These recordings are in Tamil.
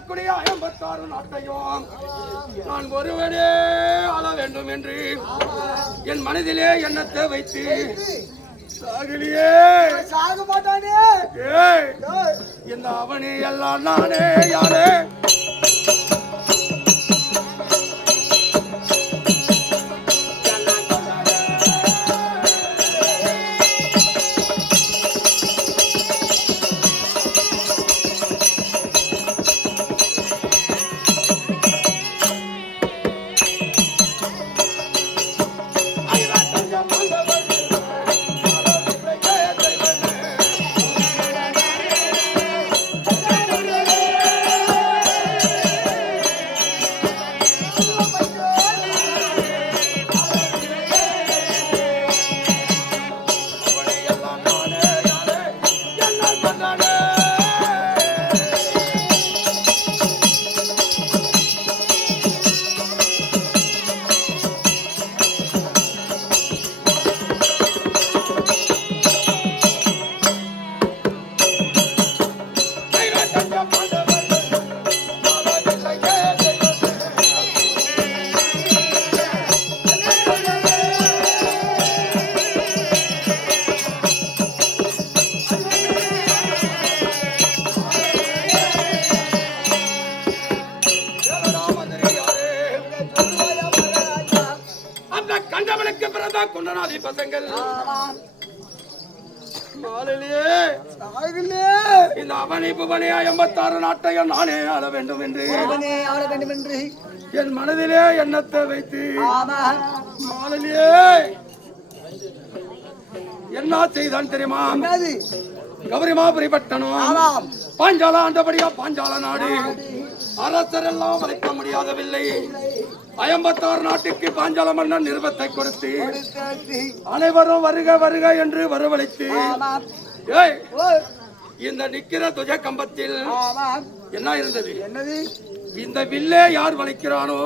ஆளக்கூடிய 56 நாட்டையும் நான் ஒருவனே ஆள வேண்டும் என்று என் மனதிலே எண்ணத்தை வைத்து சாகலியே சாக மாட்டானே. இந்த அவனி எல்லாம் நானே யாரே கண்டவனுக்கு பிறந்தான் குண்டனாதி பசங்கள் இந்த அவனி புவனியா 86 நாட்டையும் நானே ஆள வேண்டும் என்று என் மனதிலே எண்ணத்தை வைத்து மாலையிலே என்ன செய்தான் தெரியுமா? கௌரிமாபுரி பட்டணம் பாஞ்சால ஆண்டபடியா பாஞ்சால நாடு அரசர் எல்லாம் வளைக்க முடியாதவில்லை. 56 நாட்டுக்கு பாஞ்சால மன்னன் நிருபத்தை கொடுத்து அனைவரும் வருக வருக என்று வரவழைத்து இந்த நிக்கிற துஜ கம்பத்தில் என்ன இருந்தது? என்னது? இந்த வில்லே யார் வளைக்கிறானோ,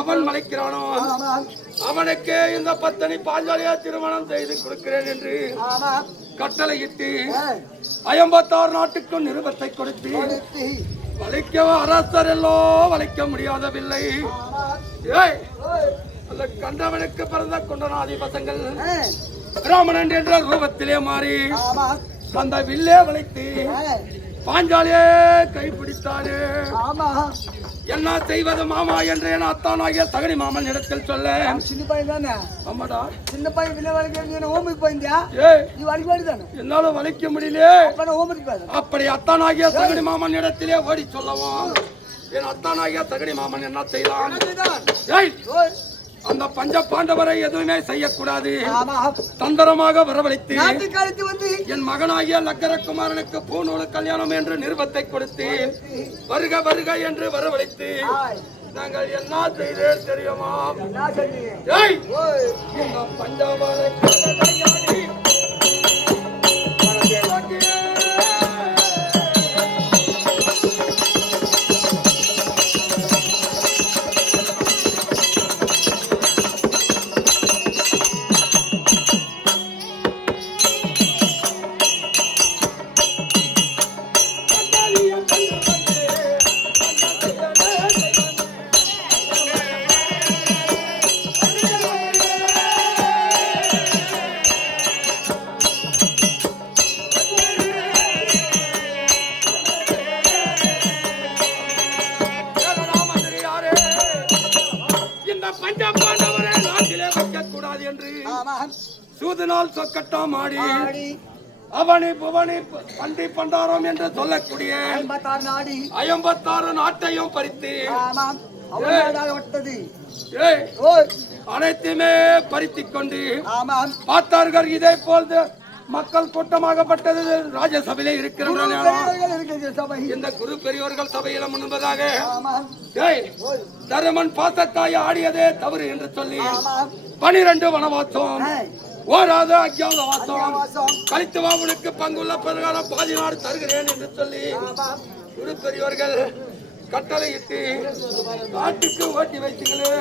எவன் வளைக்கிறானோ அவனுக்கு இந்த பத்தனி பாஞ்சாலியா திருமணம் செய்து கொடுக்கிறேன் என்று கட்டளையிட்டு 56 நாட்டுக்கும் நிருபத்தை கொடுத்து வளைக்க அரசர் எல்லாம் வளைக்க முடியாதவில்லை. அந்த கண்டவனுக்கு பிறந்த குண்டனாதி பசங்கள் பிராமணன் என்ற ரூபத்திலே மாறி அந்த வில்லே வளைத்து பாஞ்சாலியே கைப்பிடித்தானே. என்ன செய்வது மாமா என்று என் அத்தானாகிய தகனி மாமன் இடத்தில் சொல்ல, சின்ன பையன் தானே? ஆமாடா, சின்ன பையன் வில்ல வளைக்க ஹோமுக்கு போயிருந்தியா? நீ வளைக்க தானே? என்னால வளைக்க முடியல. ஹோமுக்கு அப்படி அத்தானாகிய தகனி மாமன் இடத்திலே ஓடி சொல்லவும் என் அத்தானாகிய தகனி மாமன் என்ன செய்தான்? அந்த பஞ்ச பாண்டவரை எதுவுமே செய்யக்கூடாது, தந்திரமாக வரவழைத்து என் மகனாகிய லக்கரகுமாரனுக்கு பூநூலு கல்யாணம் என்று நிருபத்தை கொடுத்து வருக வருக என்று வரவழைத்து நாங்கள் என்ன செய்தேன் தெரியுமா? இந்த பஞ்சவரை சூதனால் சொக்கட்டம் ஆடி அவனி புவனி பண்டி பண்டாரம் என்று சொல்லக்கூடிய 56 நாட்டையும் பறித்து அனைத்துமே பறித்துக் கொண்டு பார்த்தார்கள். இதே போல் மக்கள் கூட்டமாகப்பட்டது ராஜசபையிலே இருக்கிற இந்த குரு பெரியோர்கள் சபையில முன்பதாக தருமன் பாசத்தாய் ஆடியதே தவறு என்று சொல்லி 12 வனவாசம் ஓராத அஜ்ஞாத வாசம் கழித்து வாவுனுக்கு பங்குள்ள பிரகாரம் பாதி நாடு தருகிறேன் என்று சொல்லி குரு பெரியோர்கள் கட்டளையிட்டு நாட்டுக்கு ஓட்டி வைத்தீங்களே.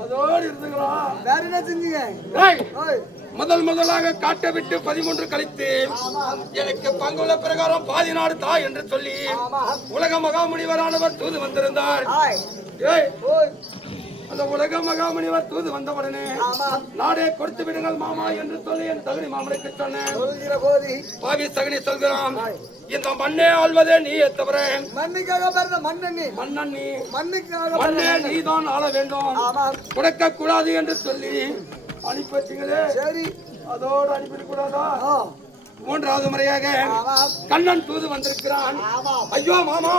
அதோடு இருந்துங்களா? வேற என்ன செஞ்சீங்க? முதலாக காட்டை விட்டு 13 கழித்து எனக்கு பங்குள்ள பிரகாரம் பாதி நாடு தா என்று சொல்லி உலக மகாமுனிவரானவர் தூது வந்திருந்தார். அந்த உலக மகாமுனிவர் தூது வந்தவுடனே நாடே கொடுத்து விடுங்கள் மாமா என்று சொல்லி என் தகுதி மாமனுக்கு சொன்னேன். பாவி சகனி சொல்கிறான், இந்த மண்ணே ஆள்வதே நீ தவிர மண்ணே நீதான் ஆள வேண்டும், கொடுக்க கூடாது என்று சொல்லி அனுப்பி வச்சுங்களே. சரி, அதோடு அனுப்பிட கூடாதா? மூன்றாவது முறையாக கண்ணன் தூது வந்திருக்கிறான். ஐயோ மாமா,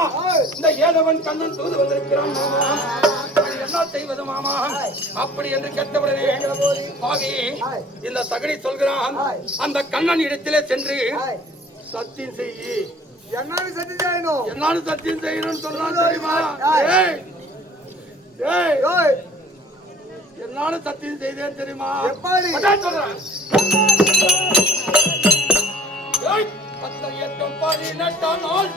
இந்த ஏதவன் கண்ணன் தூது வந்திருக்கிறான் மாமா, என்ன செய்வது மாமா அப்படி என்று கேட்டவுடனே பாவி இந்த சகடி சொல்கிறான், அந்த கண்ணன் இடத்திலே சென்று சத்தியம் செய்யி. என்னாலும் சத்தியம் செய்யணும் சொன்னான் தெரியுமா? என்னாலும் சத்தியம் செய்தேன் தெரியுமா? சொல்றேன். 18 18 நாள்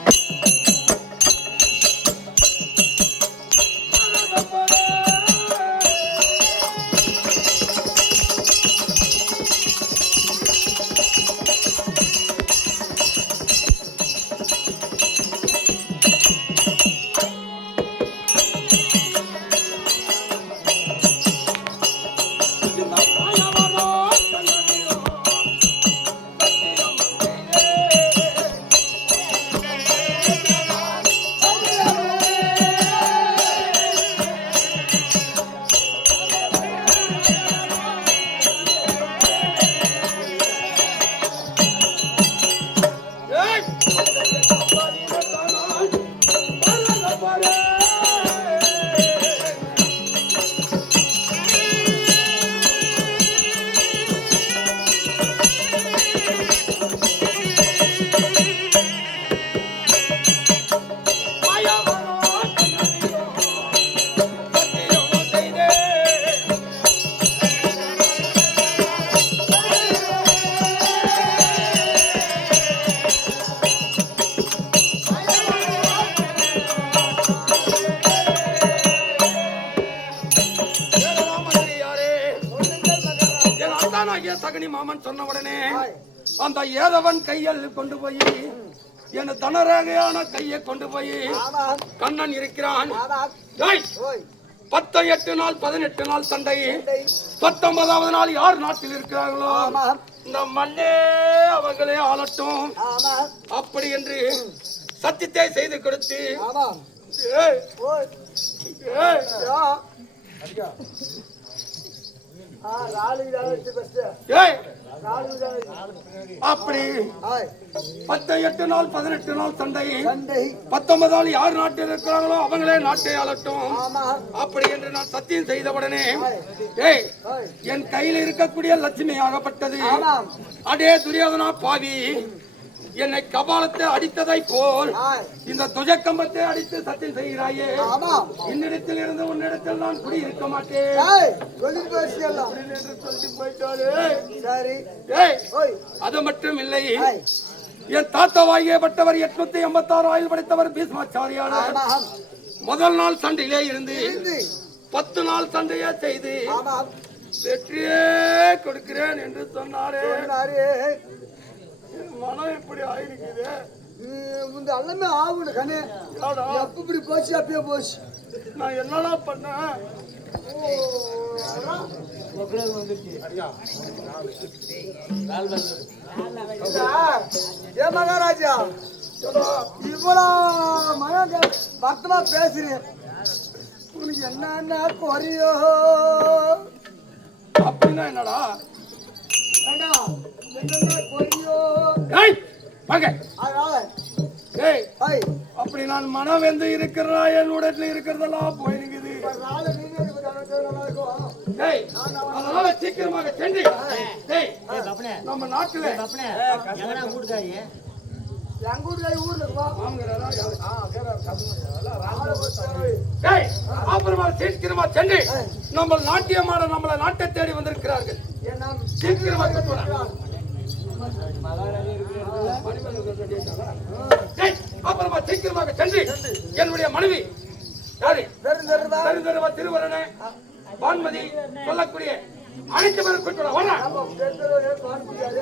சகனி மாமன் சொன்ன உடனே அந்த ஏதவன் கையில் கொண்டு போய் என் தனரேகையான கையை கொண்டு போய் கண்ணன் இருக்கிறான். 18 நாள் 18 நாள் சண்டை. 19வது நாள் யார் நாட்டில் இருக்கிறார்களோ இந்த மண்ணே அவர்களே ஆளட்டும் அப்படி என்று சத்தியத்தை செய்து கொடுத்து அப்படி 18 நாள் 18 நாள் சண்டை. 19 நாள் யார் நாட்டில் இருக்கிறாங்களோ அவங்களே நாட்டை ஆளட்டும் அப்படி என்று நான் சத்தியம் செய்தவுடனே என் கையில் இருக்கக்கூடிய லட்சுமி ஆகப்பட்டது. அடே துரியோதனா பாவி, என்னை கபாலத்தை அடித்ததை போல் இந்த துஜக்கம்பத்தை அடித்து சத்தியம் செய்கிறாயே, என்னிடத்தில் இருந்து உன்னிடத்தில் நான் குடியிருக்க மாட்டேன். அது மட்டும் இல்லை, என் தாத்தாவாகியப்பட்டவர் 886 ஆயுள் படைத்தவர் பீஷ்மாச்சாரியார். முதல் நாள் சண்டையிலே இருந்து 10 நாள் சண்டையே செய்து வெற்றியே கொடுக்கிறேன் என்று சொன்னாரே. மனம் எப்படி ஆயிருக்குது? இந்த எல்லாமே ஆகணும் கண்ணே. எப்ப இப்படி போச்சு அப்பயே போச்சு. நான் என்னடா பண்ணேன்? ஏ மகாராஜா, இவ்வளோ பக்தமா பேசுறேன், உனக்கு என்ன குறையோ? அப்படின்னா என்னடா? அப்படி நான் மனம் வந்து இருக்கிறதா என் உடலில் இருக்கிறதெல்லாம் போயிருக்குது. அதனால சீக்கிரமாக சென்று நம்ம நாட்டுல அப்புறமா சீக்கிரமா சென்று நம்ம நாட்டியமான நம்மள நாட்டை தேடி வந்திருக்கிறார்கள். சீக்கிரமா அப்புறமா சீக்கிரமாக சென்று என்னுடைய மனைவி திருவரண பான்மதி சொல்லக்கூடிய அனைத்து பேரும் கூட்டு வர ஆமா, பெருந்தலைவர் பால் குடிக்காது.